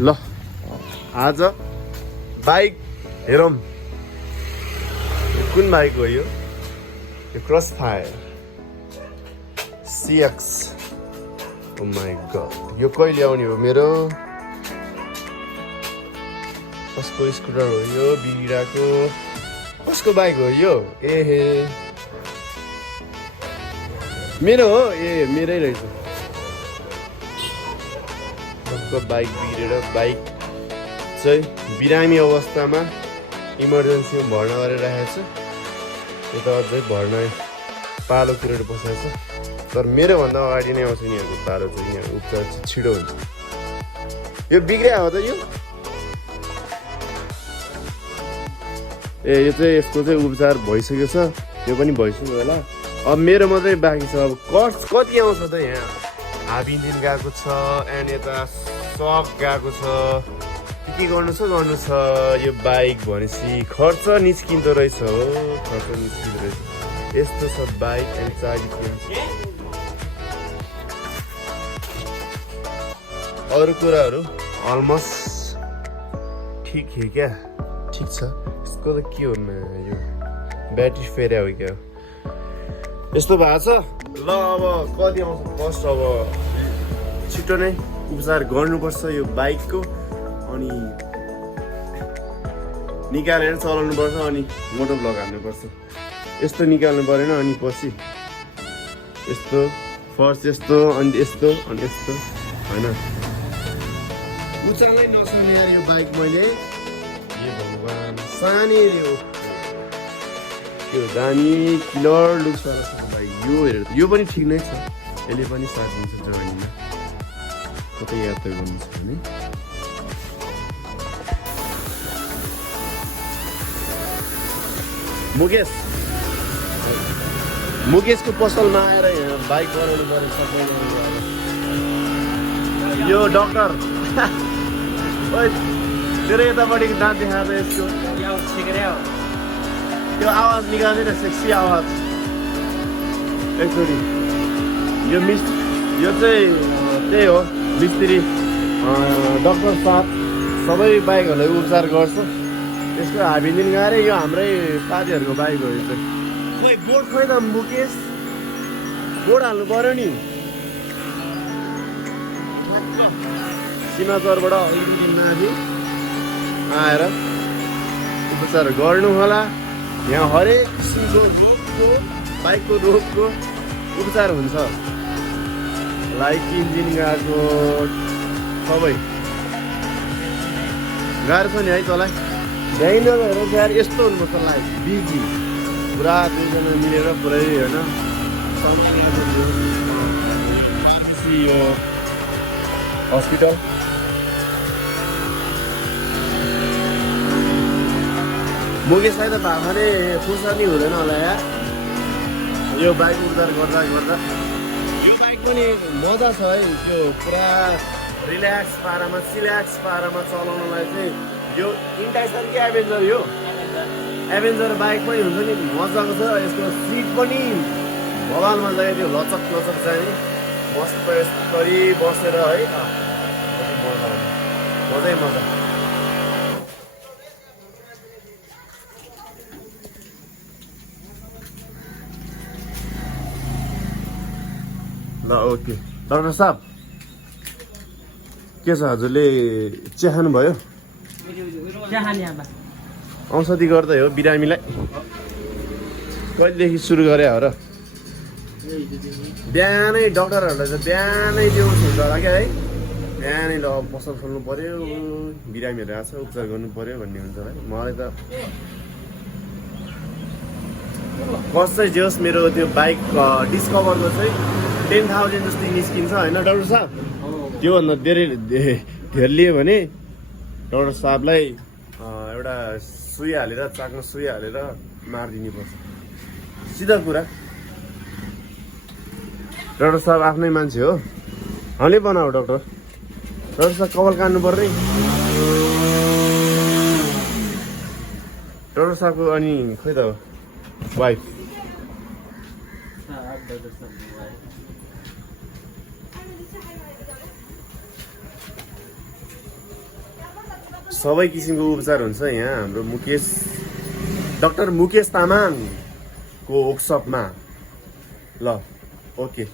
ल आज बाइक हेरौँ कुन बाइक हो यो Cross Fire CX oh my God यो कहिले आउने हो मेरो कसको स्कुटर हो यो बिराको कसको बाइक हो यो एहे मेरो हो ए मेरै रहेछ कसको बाइक बिग्रेर बाइक चाहिँ बिरामी अवस्थामा इमर्जेन्सीमा भर्ना गरेर राखेको छु यता अझै भर्ना पालो किनेर बसेको छ तर मेरो भन्दा अगाडि नै आउँछ यिनीहरूको पालो चाहिँ यहाँ उपचार चाहिँ छिटो हुन्छ यो बिग्रिया हो त यो ए यो चाहिँ यसको चाहिँ उपचार भइसकेको छ यो पनि भइसक्यो होला अब मेरो मात्रै बाँकी छ अब कस्ट कति आउँछ त यहाँ हाफ इन्जिन गएको छ एन्ड यता सक गएको छ के गर्नु छ यो बाइक भनेपछि खर्च निस्किँदो रहेछ हो खर्च निस्किँदो रहेछ यस्तो छ बाइक एन्ड 40 अरू कुराहरू अलमोस्ट ठिक है क्या ठिक छ यसको त के हो यो ब्याट्री फेरि हो क्या यस्तो भएको छ ल अब कति आउँछ कस्ट अब छिटो नै उपचार गर्नुपर्छ यो बाइकको अनि निकालेर चलाउनुपर्छ अनि मोटर ब्लक हाल्नुपर्छ यस्तो निकाल्नु परेन अनि पछि यस्तो फर्स्ट यस्तो अनि यस्तो अनि यस्तो होइन उचालै नसुने यार यो बाइक मैले के भगवान् सानी हो त्यो दामी किलर लुक्स वाला छ बाइक यो हेरेर यो पनि ठिक नै छ यसले पनि साथ दिन्छ जर्नीमा कतै यात्रा गर्नु छ भने मुकेशको पसलमा आएर यहाँ बाइक बनाउनु पर्ने सबैले यो डक्टर तेरो यतापट्टि दाँत देखाएर यसको त्यो आवाज निकाल्दैन सेक्सी आवाज एकचोटि यो चाहिँ त्यही हो मिस्त्री डक्टर साहब सबै बाइकहरूलाई उपचार गर्छ त्यसको हाफ इन्जिन गएर यो हाम्रै साथीहरूको बाइक हो यो चाहिँ खोइ बोर्ड खोइ त मुकेश बोर्ड हाल्नु पर्यो नि सिमाचरबाट अलिकति माथि आएर उपचार गर्नु होला यहाँ हरेक किसिमको रोगको बाइकको रोगको उपचार हुन्छ लाइक इन्जिन गएको सबै गाह्रो छ नि है तँलाई भ्याइन हेर यार यस्तो हुनुपर्छ लाइक बिजी पुरा दुईजना मिलेर पुरै होइन फार्मेसी यो हस्पिटल मुकेशलाई त भाखाले फुर्सद हुँदैन होला यार यो बाइक उपचार गर्दा गर्दा यो बाइक पनि मजा छ है त्यो पुरा रिल्याक्स पारामा चिल्याक्स पारामा चलाउनलाई चाहिँ यो इन्टाइसर कि एभेन्जर यो एभेन्जर बाइक पनि हुन्छ नि मजाको छ यसको सिट पनि भगवान मजा त्यो लचक लचक चाहिँ मस्त यसरी बसेर है मजै मजा ल ओके डाक्टर साहब के छ हजुरले चिया खानुभयो औषधि गर्दै हो बिरामीलाई कहिलेदेखि सुरु गरे हो र बिहानै डक्टरहरूलाई त बिहानै त्यो हुन्छ होला क्या है बिहानै ल पसल खोल्नु पर्यो बिरामीहरू आएको छ उपचार गर्नु पर्यो भन्ने हुन्छ है मलाई त कस चाहिँ जे होस् मेरो त्यो बाइक डिस्कभरको चाहिँ 10,000 जस्तै निस्किन्छ होइन डाक्टर साहब त्योभन्दा धेर लियो भने डाक्टर साहबलाई एउटा सुई हालेर चाकमा सुई हालेर मारिदिनुपर्छ सिधा कुरा डाक्टर साहब आफ्नै मान्छे हो हले बनाऊ डाक्टर साहब कपाल काट्नु पर्ने डाक्टर साहबको अनि खोइ त वाइफ सबै किसिमको उपचार हुन्छ यहाँ हाम्रो डाक्टर मुकेश तामाङको वर्कसपमा ल ओके